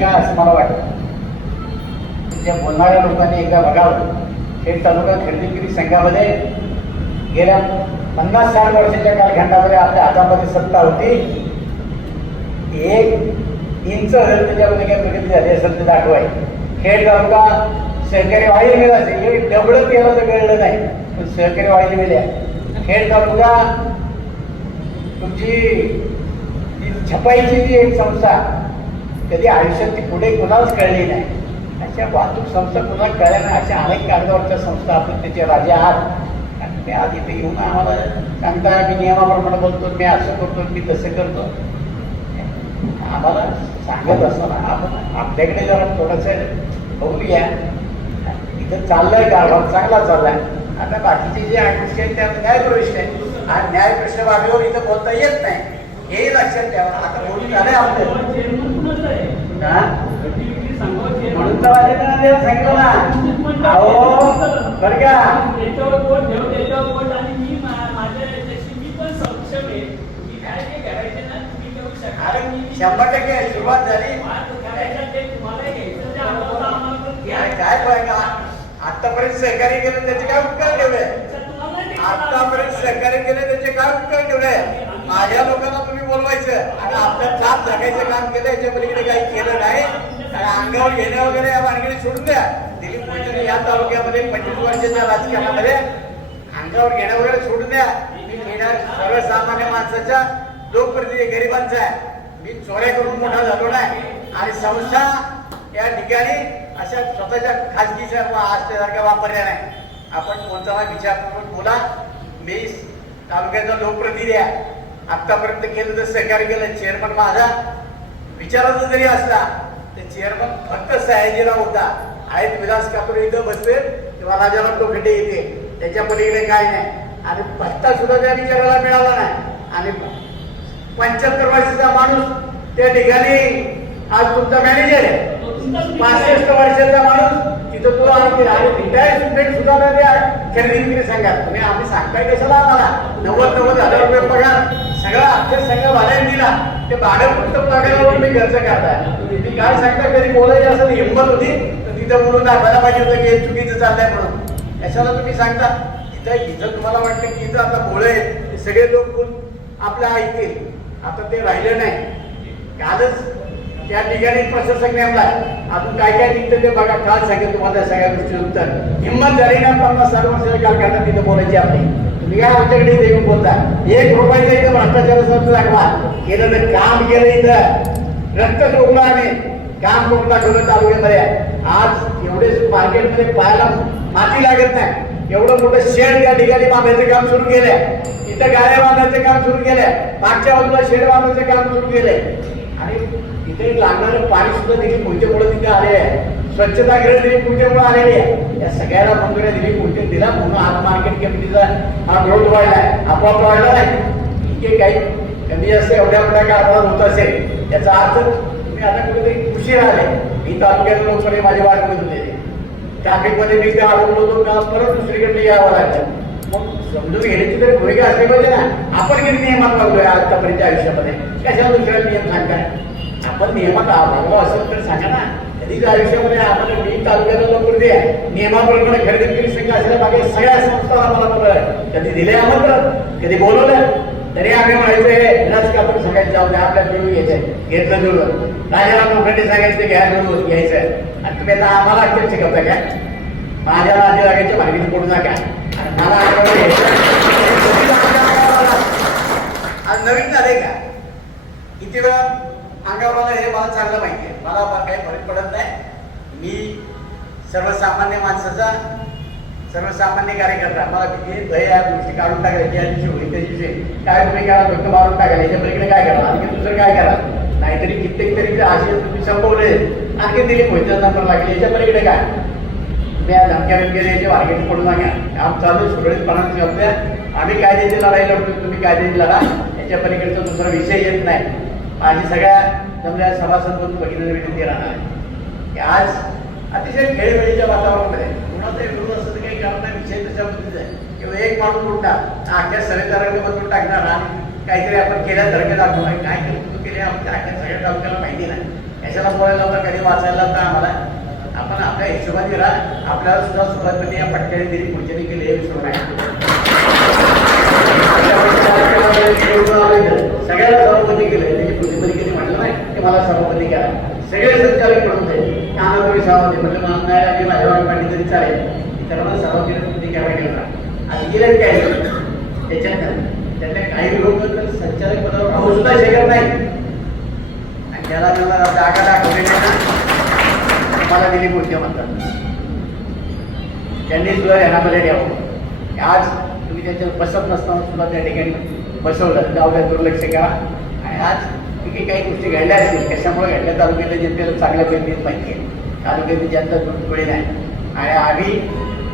का असं मला वाटतं त्या बोलणाऱ्या लोकांनी एकदा बघावं. खेड तालुका खरेदीगिरी संघामध्ये गेल्या पन्नास साठ वर्षाच्या कालखंडामध्ये आपल्या हातामध्ये सत्ता होती. एक इंच जर त्याच्यामध्ये काही प्रगती झाली असेल तर दाखवाय खेड तालुका सहकारी वाहिनी मिळाला असेल. हे डबडं त्याला तर कळलं नाही पण सहकारी वाहिनी मिळल्या. खेड तालुका तुमची छपाईची जी एक संस्था कधी आयुष्यात ती पुढे कुणालाच कळली नाही. अशा वाहतूक संस्था कुणाला कळल्या नाही. अशा अनेक कागदावरच्या संस्था आपण त्याचे राजे आहात. आणि ते आधी ते येऊन आम्हाला सांगता मी नियमाप्रमाणे बोलतो मी असं करतो मी तसं करतो. आम्हाला सांगत असताना आपण आपल्याकडे जरा थोडंसं बघूया इथं चाललंय कारभार चांगला चाललाय. आता बाकीचे जे गोष्टी आहेत त्या न्याय आहे हा न्याय बाबीवर इथं बोलता येत नाही. हे लक्षात ठेवा. आता बोलून झालंय आपलं. म्हणून तर माझ्या कानात सांगितलं ना. अहो बरं का? अरे शंभर टक्के सुरुवात झाली. काय काय पाहिजे आतापर्यंत सहकार्य केलं त्याचे काय उपकार ठेवले? आतापर्यंत सहकार्य केले त्याचे काय उपकार ठेवले? माझ्या लोकांना तुम्ही बोलवायचं. आणि आपल्या छाप जगायचं काम केलं याच्या पलीकडे काही केलं नाही. आणि अंगावर घेण्या वगैरे या मार्गाने सोडून द्या. दिलीप मोहिते या तालुक्यामध्ये पंचवीस वर्षाच्या राजकारणामध्ये अंगावर घेण्या वगैरे सोडून द्या. मी घेणार सर्वसामान्य माणसाच्या लोकप्रतिनिधी गरिबांचा आहे. मी चोऱ्या करून मोठा झालो नाही. आणि संस्था या ठिकाणी अशा स्वतःच्या खाजगीच्या आस्थेसारख्या वापरल्या नाही. आपण कोणताही विचार करून बोला. मी तालुक्याचा लोकप्रतिनिधी आहे. आतापर्यंत केलं तर सहकार्य केलं. चेअरमन माझा विचाराचा जरी असला तर चेअरमन फक्त सयाजीला होता. आहेत विलास कापूर इथं बसते किंवा राजाराम टोखंडे येते. त्याच्या पलीकडे काय नाही. आणि पत्ता सुद्धा त्या विचाराला मिळाला नाही. आणि पंच्याहत्तर वर्षाचा माणूस त्या ठिकाणी आज तुमचा मॅनेजर आहे. पासष्ट वर्षाचा माणूस तिथं तुला आणि आणि रिटायर स्टुडंट सुद्धा न खरेदी विक्री सांगा तुम्ही आम्ही सांगताय कशाला आम्हाला. नव्वद नव्वद हजार रुपये पगार. सगळा अभ्यास सगळं भाड्याने दिला ते भाडं फक्त पगारावर मी खर्च करताय. मी काय सांगता कधी बोलायची असं हिंमत होती? तर तिथं बोलून दाखवायला पाहिजे होतं की चुकीचं चाललंय म्हणून. कशाला तुम्ही सांगता? इथं इथं तुम्हाला वाटतं की इथं आता भोळे सगळे लोक बोल आपल्या ऐकतील आता ते राहिलं नाही. कालच त्या ठिकाणी प्रशासक नेमला. अजून काय काय निघतं ते बघा. काल सांगेल तुम्हाला सगळ्या गोष्टी उत्तर. हिंमत झाली ना पन्नास साठ वर्षाच्या कालखंडात तिथं बोलायची आपली. तुम्ही काय आमच्याकडे देऊन बोलता? एक रुपयाचा इथं भ्रष्टाचाराचा केलं तर काम केलं इथं. रक्त जोडलं आम्ही काम करून दाखवलं तालुक्यामध्ये आज एवढे मार्केटमध्ये पाहायला माती लागत नाही. एवढं मोठं शेड या ठिकाणी बांधायचं काम सुरू केलंय. इथं गाड्या बांधायचं काम सुरू केलंय. मागच्या बाजूला शेड बांधायचं काम सुरू केलंय. आणि तिथे लागणारं पाणी सुद्धा दिली पुढच्यामुळे तिथे आले आहे. स्वच्छता गृह दिली पुढच्यामुळे आलेली आहे. या सगळ्याला मंजुऱ्या दिली. पुढचे दिला म्हणून आज मार्केट कमिटीचा हा ग्रोथ वाढलाय. आपोआप वाढला नाही इतके काही कमी असं एवढ्या मोठ्या कारभार होत असेल याचा अर्थ तुम्ही आता कुठेतरी उशीर आले. मी तालुक्यात लोकांनी माझी वाट मिळून दिली ट्रॅफिकमध्ये मी ते अडकलो होतो का परत दुसरीकडे यावं लागलं. मग समजून घेण्याची तरी भूमिका असली पाहिजे ना. आपण किती नियमात वागलोय आतापर्यंत आयुष्यामध्ये? कशाला दुसऱ्या नियम सांगताय? आपण नियमात वागलो असेल तर सांगा ना. कधीच आयुष्यामध्ये आपण मी तालुक्याला लोक दे नियमाप्रमाणे खरेदी विक्री संघ असल्या बाकी सगळ्या संस्था आम्हाला कधी दिले आमंत्रण? कधी बोलवलं? तरी आम्ही म्हणायचं हे लस कापून सांगायचं जाऊ द्या आपल्या जुळून घ्यायचं घेतलं जुळून राजाला नोकरी सांगायचं घ्या जुळून घ्यायचं आणि तुम्ही आता आम्हाला अक्षर शिकवता काय माझ्या राजा जागेच्या मार्गीत पडू नका. मला घ्यायचं. आज नवीन झाले का? किती वेळा अंगावर हे मला चांगलं माहिती आहे मला काही फरक पडत नाही. मी सर्वसामान्य माणसाचा सर्वसामान्य कार्यकर्ता मला किती भय या गोष्टी काढून टाकायची या दिवशी होईल त्या दिवशी काय तुम्ही करा फक्त मारून टाकायला याच्या पलीकडे काय करा आणखी दुसरं काय करा? नाहीतरी कित्येक तरी असे तुम्ही संपवले आणखी दिली मोहित्या नंबर लागले याच्या पलीकडे काय? तुम्ही या धमक्या वगैरे याच्या मार्केट पडू नका काम चालू सुरळीतपणा सुरळीतपणाने चालतंय आम्ही कायद्याची लढाई लढतो तुम्ही कायद्याची लढा. याच्या पलीकडचा दुसरा विषय येत नाही. माझी सगळ्या जमल्या सभासद म्हणून बघितलं विनंती राहणार की आज अतिशय खेळवेळीच्या वातावरणामध्ये कोणाचा विरोध असतो तर काही कारण नाही विषय त्याच्यामध्येच आहे किंवा एक माणूस उठला आख्या सभेचा रंग बदलून टाकणार आणि काहीतरी आपण केल्यासारखं दाखवणार काय केलं तू केले आमच्या आख्या सगळ्या तालुक्याला माहिती नाही. याच्याला बोलायला होता कधी वाचायला होता आम्हाला? आपण आपल्या हिशोबाने राहा. आपल्याला सुद्धा सुरुवातमध्ये म्हणजे या पटक्याने दिली पुढच्याने केली हे विसरू नये सगळ्याला सभापती केले. त्याची पुढची केली म्हटलं नाही. की मला सभापती करा. सगळे संचालक म्हणून जाईल. काना तुम्ही सभापती म्हटलं मला नाही आधी माझ्यावर पाणी तरी चालेल. तर मला सभापतीने पुढे करायला गेला. आणि गेलं काय त्याच्यानंतर त्यातले काही लोक तर संचालक पदावर राहू सुद्धा शकत नाही. आणि त्याला त्याला जागा दाखवली ना. मला दिली पुढच्या म्हणतात त्यांनी सुद्धा ध्यानामध्ये ठेवावं. आज तुम्ही त्याच्यावर बसत नसताना सुद्धा त्या ठिकाणी बसवलं. गावल्या दुर्लक्ष करा. आणि आज तिथे काही गोष्टी घडल्या असतील. कशामुळे घडल्या? तालुक्यातल्या जनतेला चांगल्या पद्धतीने माहिती आहे. तालुक्यातली जनता दुर्बळी नाही आणि आम्ही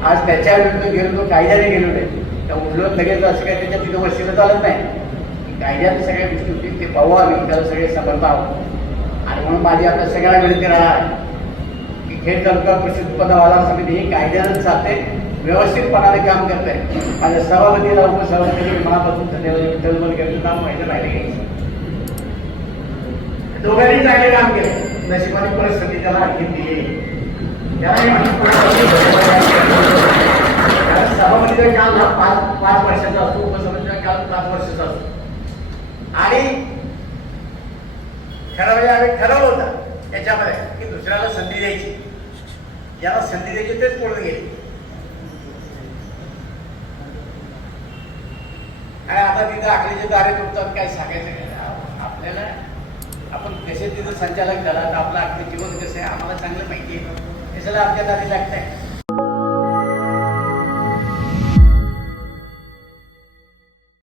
आज त्याच्या विरुद्ध गेलो तो कायद्याने गेलो नाही. तर उठलो लगेच असं काय त्याच्या तिथं वशिलं चालत नाही. कायद्यात सगळ्या गोष्टी होती ते पाहू आम्ही त्याला सगळे समर्थ आहोत आणि म्हणून माझी आता सगळ्या विनंती राहणार की खेड तालुका कृषी उत्पन्न समिती ही कायद्यानं चालते व्यवस्थितपणाने काम करते. माझ्या सभापतीला उपसभापती मनापासून धन्यवाद विठ्ठल केलं काम माहिती राहिले दोघांनी चांगले काम केले. नशिबाने परिस्थिती त्याला आणखी दिली सभापतीचा काल हा पाच पाच वर्षाचा असतो उपसभापतीचा काल पाच वर्षाचा असतो आणि खरं म्हणजे आम्ही ठरवलं होतं याच्यामध्ये की दुसऱ्याला संधी द्यायची ज्याला संधी द्यायची तेच पळून गेले आणि आता तिथं आखलीचे दारे तुटतात काय सांगायचं काय आपल्याला आपण कसे तिथं संचालक झाला तर आपलं आपलं जीवन कसं आहे आम्हाला चांगलं माहिती आहे. कशाला आमच्या दारी लागतंय